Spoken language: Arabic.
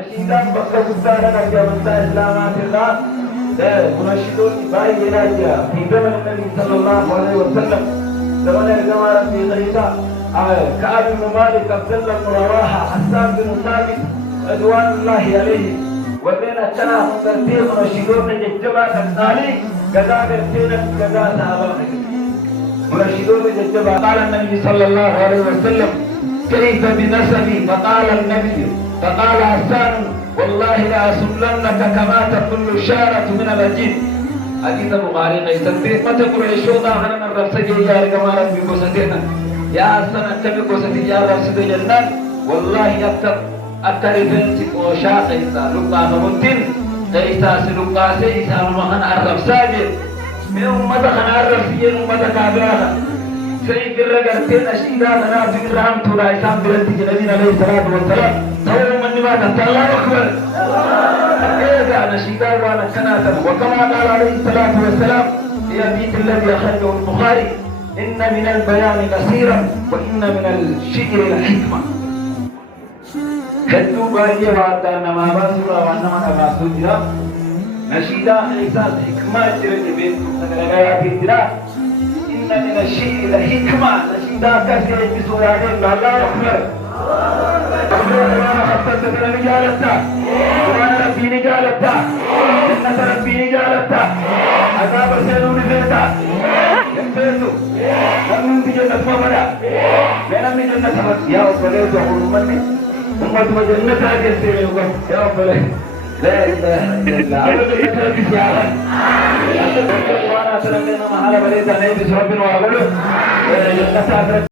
نشيدان بقى قدانا نجا من إسلامات الله منشدون باي يناجا في زمن النبي صلى الله عليه وسلم زمن الجمال في غيثا كعب بن مالك عبد الله بن رواحة حسان بن ثابت رضوان الله عليه وبين التنا ترتيب منشدون الجبا كالثاني كذا ترتيب كذا صحابة منشدون الجبا قال النبي صلى الله عليه وسلم كيف بنسبي فقال حسان والله لا أسلنك كما تقول الشارة من الأجيب حديث البخاري قيس البيت ما تقول عشوطا عن الرفسجي يا رجمالك بقصتنا يا حسن أكتب قصتي يا رفسد جنان والله أكترفن سكوشا قيسا لقا نمتن قيسا سلقا سيسا ومخن الرفساجي من أمتا خنا الرفسيين أمتا كابرانا سيد الرجال تين أشيدا أنا في الرحم تورا إسام برنتي جنبين عليه الصلاة والسلام تقول من نبات الله أكبر إذا نشيدا وانا كناتا وكما قال عليه الصلاة والسلام في حديث الذي أخرجه البخاري إن من البيان كثيرا وإن من الشعر الحكمة كتب بايه وادا نما باسورا وانا ما باسورا نشيدا إحساس حكمة جرت بين سكرجايا تيجرا إن من الشيء الحكمة نشيدا كثير بسورة الله أكبر وانا خطت رجالتا وانا ربي رجالتا جنة ربي رجالتا عذاب سيلون فيتا ينفيتو ومن جنة مبدا من جنة مبدا يا أفضل أقول مني أمة جنة هذه السيئة يا أفضل لا إله إلا الله وانا سلمنا محل بليتا نبي سربنا وأقوله جنة أدرك